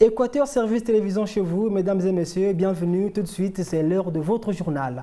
Équateur Service Télévision chez vous, mesdames et messieurs, bienvenue. Tout de suite, c'est l'heure de votre journal.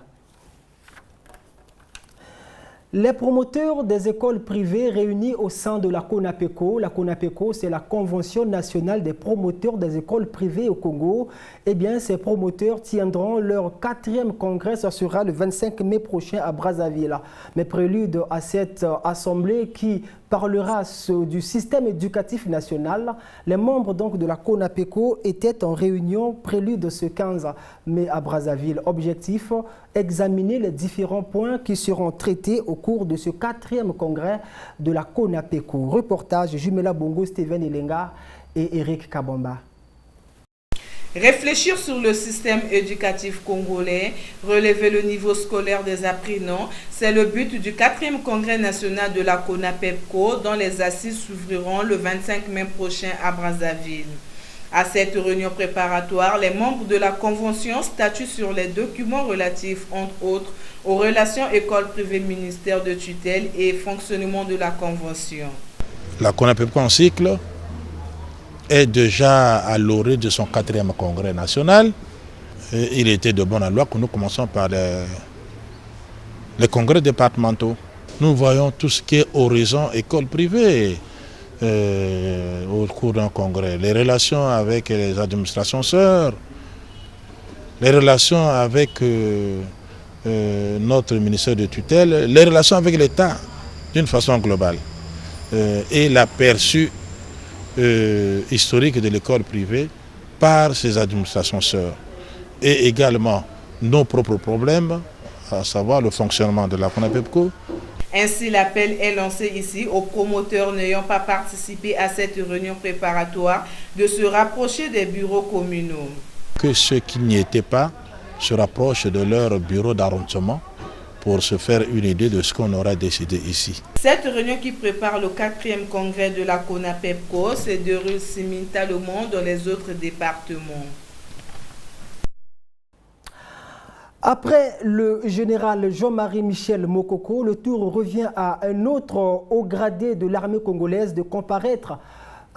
Les promoteurs des écoles privées réunis au sein de la CONAPECO, c'est la Convention nationale des promoteurs des écoles privées au Congo. Eh bien, ces promoteurs tiendront leur 4e congrès, ça sera le 25 mai prochain à Brazzaville. Mais prélude à cette assemblée qui parlera du système éducatif national, les membres donc de la CONAPECO étaient en réunion prélude ce 15 mai à Brazzaville. Objectif, examiner les différents points qui seront traités au cours de ce 4e congrès de la CONAPECO. Reportage Jumela Bongo, Steven Elenga et Eric Kabamba. Réfléchir sur le système éducatif congolais, relever le niveau scolaire des apprenants, c'est le but du 4e congrès national de la CONAPECO dont les assises s'ouvriront le 25 mai prochain à Brazzaville. À cette réunion préparatoire, les membres de la Convention statuent sur les documents relatifs, entre autres, aux relations écoles privées, ministère de tutelle et fonctionnement de la Convention. La CONAPECO en cycle est déjà à l'orée de son 4e congrès national. Et il était de bonne loi que nous commençons par les congrès départementaux. Nous voyons tout ce qui est horizon école privée au cours d'un congrès. Les relations avec les administrations sœurs, les relations avec notre ministère de tutelle, les relations avec l'État d'une façon globale. Et l'aperçu historique de l'école privée par ses administrations sœurs. Et également nos propres problèmes, à savoir le fonctionnement de la CONAPECO. Ainsi, l'appel est lancé ici aux promoteurs n'ayant pas participé à cette réunion préparatoire de se rapprocher des bureaux communaux. Que ceux qui n'y étaient pas se rapprochent de leur bureau d'arrondissement pour se faire une idée de ce qu'on aura décidé ici. Cette réunion qui prépare le 4e congrès de la CONAPECO se déroule simultanément dans les autres départements. Après le général Jean-Marie Michel Mokoko, le tour revient à un autre haut gradé de l'armée congolaise de comparaître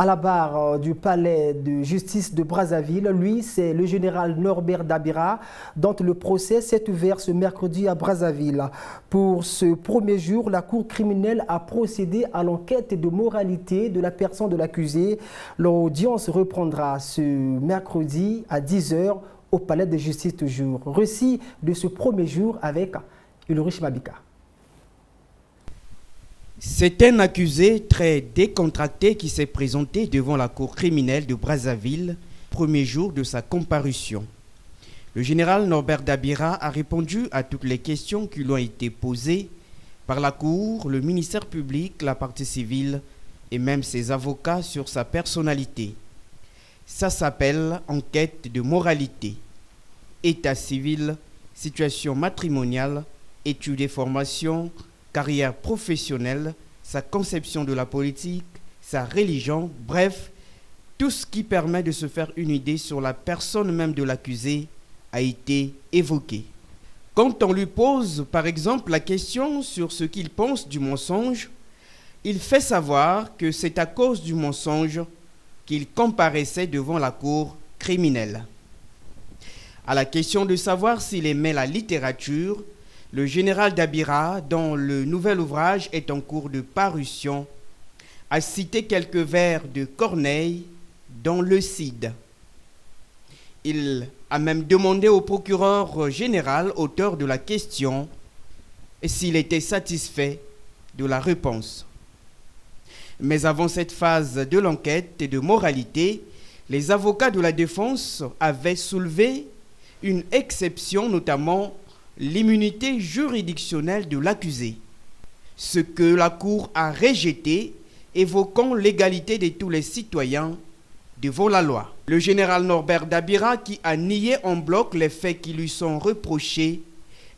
à la barre du palais de justice de Brazzaville. Lui, c'est le général Norbert Dabira, dont le procès s'est ouvert ce mercredi à Brazzaville. Pour ce premier jour, la cour criminelle a procédé à l'enquête de moralité de la personne de l'accusé. L'audience reprendra ce mercredi à 10 h au palais de justice toujours. Récit de ce premier jour avec Ulrich Mabika. C'est un accusé très décontracté qui s'est présenté devant la cour criminelle de Brazzaville, premier jour de sa comparution. Le général Norbert Dabira a répondu à toutes les questions qui lui ont été posées par la cour, le ministère public, la partie civile et même ses avocats sur sa personnalité. Ça s'appelle enquête de moralité. État civil, situation matrimoniale, études et formations, carrière professionnelle, sa conception de la politique, sa religion, bref, tout ce qui permet de se faire une idée sur la personne même de l'accusé a été évoqué. Quand on lui pose par exemple la question sur ce qu'il pense du mensonge, il fait savoir que c'est à cause du mensonge qu'il comparaissait devant la cour criminelle. À la question de savoir s'il aimait la littérature, le général Dabira, dont le nouvel ouvrage est en cours de parution, a cité quelques vers de Corneille, dont le Cid. Il a même demandé au procureur général, auteur de la question, s'il était satisfait de la réponse. Mais avant cette phase de l'enquête et de moralité, les avocats de la défense avaient soulevé une exception, notamment l'immunité juridictionnelle de l'accusé, ce que la Cour a rejeté, évoquant l'égalité de tous les citoyens devant la loi. Le général Norbert Dabira, qui a nié en bloc les faits qui lui sont reprochés,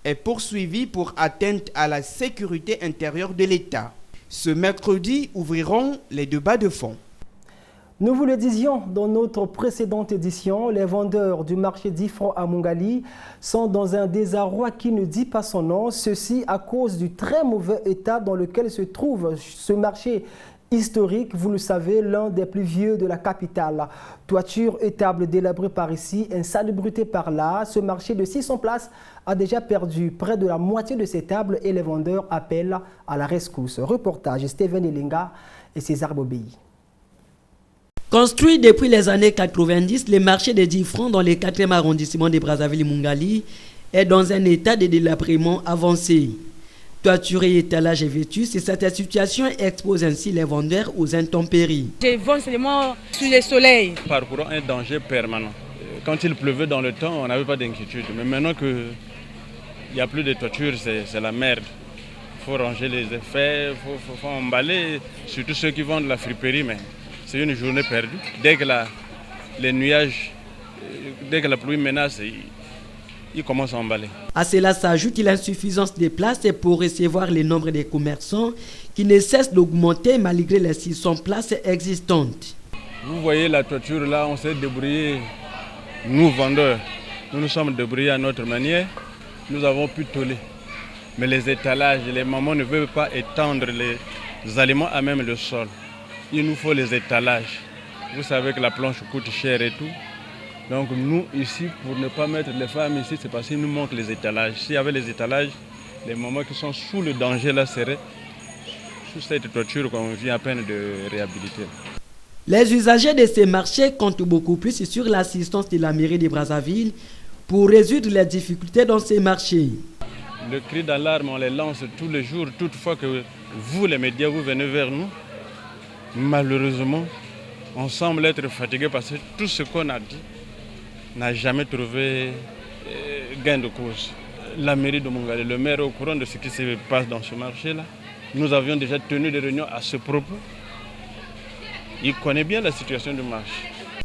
est poursuivi pour atteinte à la sécurité intérieure de l'État. Ce mercredi ouvriront les débats de fond. Nous vous le disions dans notre précédente édition, les vendeurs du marché d'Ifron à Mongali sont dans un désarroi qui ne dit pas son nom. Ceci à cause du très mauvais état dans lequel se trouve ce marché historique, vous le savez, l'un des plus vieux de la capitale. Toiture et tables délabrées par ici, insalubrité par là. Ce marché de 600 places a déjà perdu près de la moitié de ses tables et les vendeurs appellent à la rescousse. Reportage Steven Elinga et César Bobéi. Construit depuis les années 90, le marché des 10 francs dans le 4e arrondissement de Brazzaville-Mungali est dans un état de délabrement avancé. Toiture et étalage est vétus et cette situation expose ainsi les vendeurs aux intempéries. Je vends seulement sous le soleil. Parcourant un danger permanent. Quand il pleuvait dans le temps, on n'avait pas d'inquiétude. Mais maintenant qu'il n'y a plus de toiture, c'est la merde. Il faut ranger les effets, il faut emballer, surtout ceux qui vendent la friperie. Mais c'est une journée perdue. Dès que les nuages, dès que la pluie menace, il commence à emballer. À cela s'ajoute l'insuffisance des places pour recevoir le nombre de commerçants qui ne cesse d'augmenter malgré les 600 places existantes. Vous voyez la toiture là, on s'est débrouillé, nous vendeurs, nous nous sommes débrouillés à notre manière, nous avons pu toller. Mais les étalages, les mamans ne veulent pas étendre les aliments à même le sol. Il nous faut les étalages. Vous savez que la planche coûte cher et tout. Donc nous ici, pour ne pas mettre les femmes ici, c'est parce qu'il nous manque les étalages. S'il y avait les étalages, les mamans qui sont sous le danger là seraient sous cette toiture qu'on vient à peine de réhabiliter. Les usagers de ces marchés comptent beaucoup plus sur l'assistance de la mairie de Brazzaville pour résoudre les difficultés dans ces marchés. Le cri d'alarme, on les lance tous les jours, toutefois que vous, les médias, vous venez vers nous. Malheureusement, on semble être fatigué parce que tout ce qu'on a dit n'a jamais trouvé gain de cause. La mairie de Mungali, le maire est au courant de ce qui se passe dans ce marché-là. Nous avions déjà tenu des réunions à ce propos. Il connaît bien la situation du marché.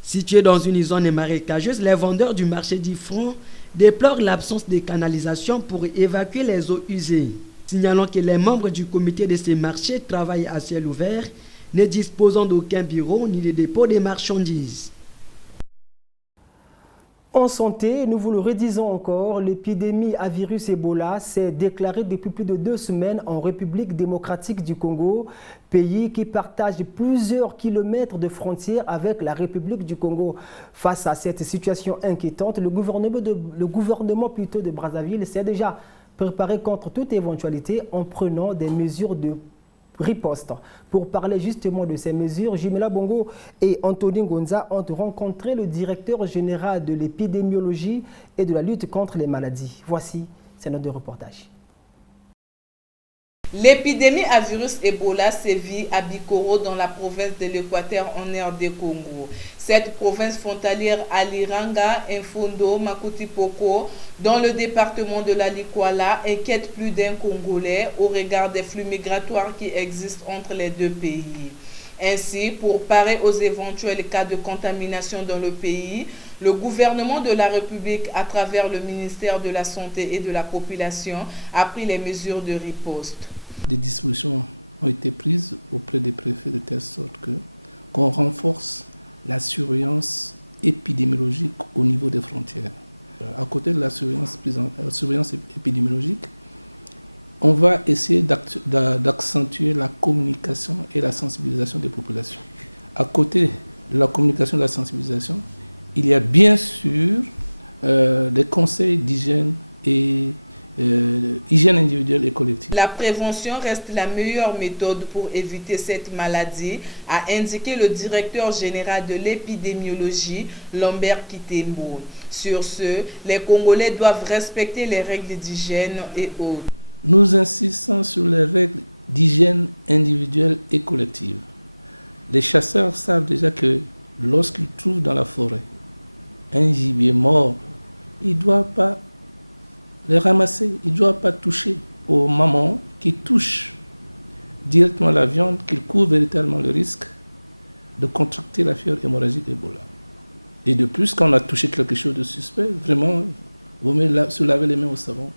Situé dans une zone marécageuse, les vendeurs du marché d'Ifron déplorent l'absence de canalisation pour évacuer les eaux usées. Signalons que les membres du comité de ces marchés travaillent à ciel ouvert, ne disposant d'aucun bureau ni de dépôt de marchandises. En santé, nous vous le redisons encore, l'épidémie à virus Ebola s'est déclarée depuis plus de 2 semaines en République démocratique du Congo, pays qui partage plusieurs kilomètres de frontières avec la République du Congo. Face à cette situation inquiétante, le gouvernement de Brazzaville s'est déjà préparé contre toute éventualité en prenant des mesures de riposte. Pour parler justement de ces mesures, Jimela Bongo et Anthony Gonza ont rencontré le directeur général de l'épidémiologie et de la lutte contre les maladies. Voici, c'est notre reportage. L'épidémie à virus Ebola sévit à Bikoro dans la province de l'Équateur en RD Congo. Cette province frontalière à Liranga, Infondo, Makutipoko, dans le département de la Likwala, inquiète plus d'un Congolais au regard des flux migratoires qui existent entre les deux pays. Ainsi, pour parer aux éventuels cas de contamination dans le pays, le gouvernement de la République, à travers le ministère de la Santé et de la Population, a pris les mesures de riposte. Des dispositions ont été prises auprès des préfets de telle sorte qu'on renforce la surveillance épidémiologique au niveau des frontières. À côté de la surveillance épidémiologique, on va essayer d'accentuer la communication et la sensibilisation des populations. À côté de la communication et de la sensibilisation, il y a bien sûr des conseils d'hygiène et hygiène individuelle et collective. La prévention reste la meilleure méthode pour éviter cette maladie, a indiqué le directeur général de l'épidémiologie, Lambert Kitembo. Sur ce, les Congolais doivent respecter les règles d'hygiène et autres. Nous insistons sur les règles d'hygiène individuelle et collective. Les chasseurs savent déjà que lorsqu'ils trouvent dans la forêt un gibier mort, ils ne doivent pas les ramasser, ils ne doivent pas toucher aux mamans qui touchent directement la viande, qu'ils courent véritablement le risque de contracter la fièvre hémorragique Ebola. Et de plus, quand on a touché quelque chose de suspect, vraiment, il vaut mieux se laver les mains au savon.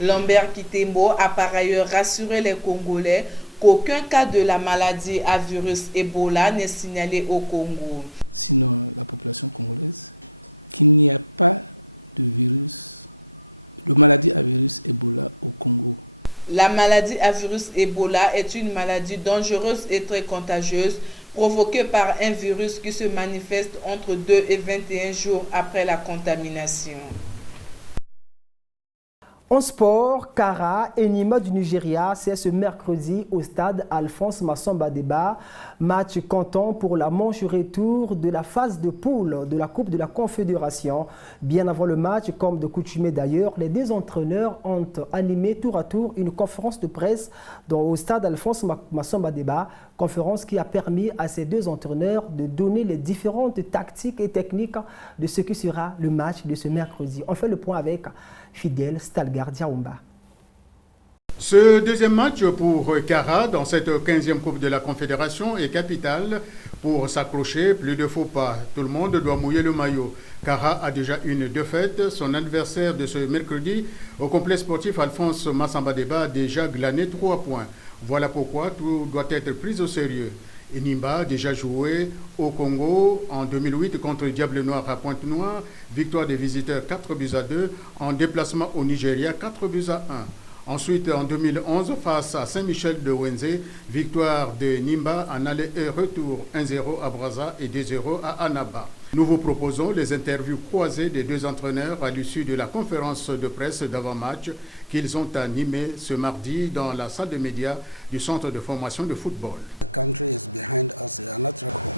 Lambert Kitembo a par ailleurs rassuré les Congolais qu'aucun cas de la maladie à virus Ebola n'est signalé au Congo. Sinon, la population congolaise, qu'il n'y a pas de maladie à virus Ebola au Congo. La maladie à virus Ebola est une maladie dangereuse et très contagieuse provoquée par un virus qui se manifeste entre 2 et 21 jours après la contamination. En sport, Kara et Nima du Nigeria, c'est ce mercredi au stade Alphonse Massamba Deba. Match comptant pour la manche retour de la phase de poule de la Coupe de la Confédération. Bien avant le match, comme de coutume d'ailleurs, les deux entraîneurs ont animé tour à tour une conférence de presse au stade Alphonse Massamba Deba. Conférence qui a permis à ces deux entraîneurs de donner les différentes tactiques et techniques de ce qui sera le match de ce mercredi. On fait le point avec Fidèle Stalgar Diaoumba. Ce deuxième match pour Kara dans cette 15e Coupe de la Confédération est capital pour s'accrocher, plus de faux pas. Tout le monde doit mouiller le maillot. Kara a déjà une défaite. Son adversaire de ce mercredi au complexe sportif Alphonse Massamba Deba a déjà glané 3 points. Voilà pourquoi tout doit être pris au sérieux. Enimba, déjà joué au Congo en 2008 contre Diable Noir à Pointe-Noire, victoire des visiteurs 4-2, en déplacement au Nigeria 4-1. Ensuite, en 2011, face à Saint-Michel de Wenze, victoire de Nimba en aller et retour 1-0 à Brazza et 2-0 à Annaba. Nous vous proposons les interviews croisées des deux entraîneurs à l'issue de la conférence de presse d'avant-match qu'ils ont animée ce mardi dans la salle de médias du centre de formation de football.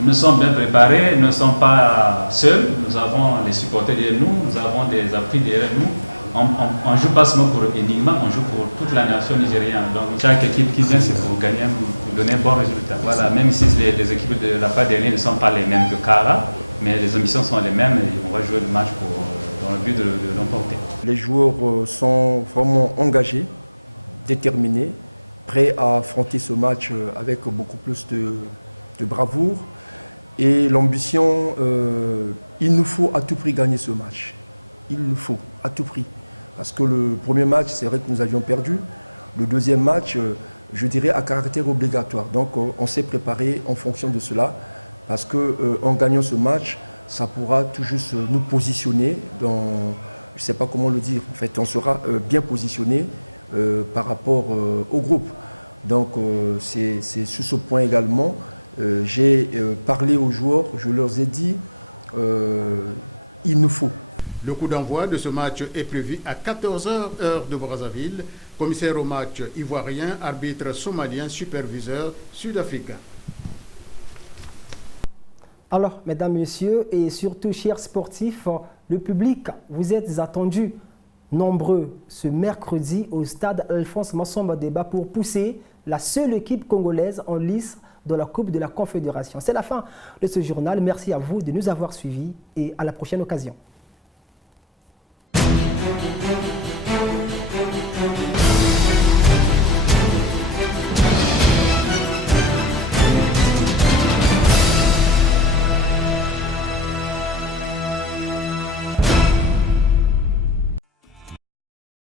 Nous sommes bien préparés, nous ne sommes pas seuls, nous avons les supporters derrière nous, nous avons des appuis derrière nous. On joue pas seulement pour Enigma, on joue pour toute la nation nigériane. Donc chaque équipe qui vient, c'est pour gagner, pour donner un bon résultat. Voilà, même si les équipes de la part dernière ne sont pas les mêmes que Kara, mais les ambitions sont les mêmes et on va jouer le match dans le but de l'emporter. Les joueurs sont vraiment engagés, déterminés, prêts à affronter ce match avec beaucoup plus de bravoure. Et l'ambition, il nous faut à tout prix gagner ce match. Il nous faut à tout prix. Parce que le premier match, c'est vrai que nous avions perdu. Le deuxième match, je dirais, à caractère obligatoire. Donc on s'est préparé en fonction de cela. Parce qu'en gagnant ce match, ça pourra tout juste nous positionner dans, je ne sais pas comment le dire, en fait, on sera bien positionné par rapport au groupe. Donc c'est sur ce point également, j'ai parlé aux joueurs, je leur ai dit, il nous faut. Le coup d'envoi de ce match est prévu à 14h heure de Brazzaville. Commissaire au match ivoirien, arbitre somalien, superviseur sud-africain. Alors, mesdames, messieurs, et surtout, chers sportifs, le public, vous êtes attendus nombreux ce mercredi au stade Alphonse Massamba Deba pour pousser la seule équipe congolaise en lice dans la Coupe de la Confédération. C'est la fin de ce journal. Merci à vous de nous avoir suivis et à la prochaine occasion.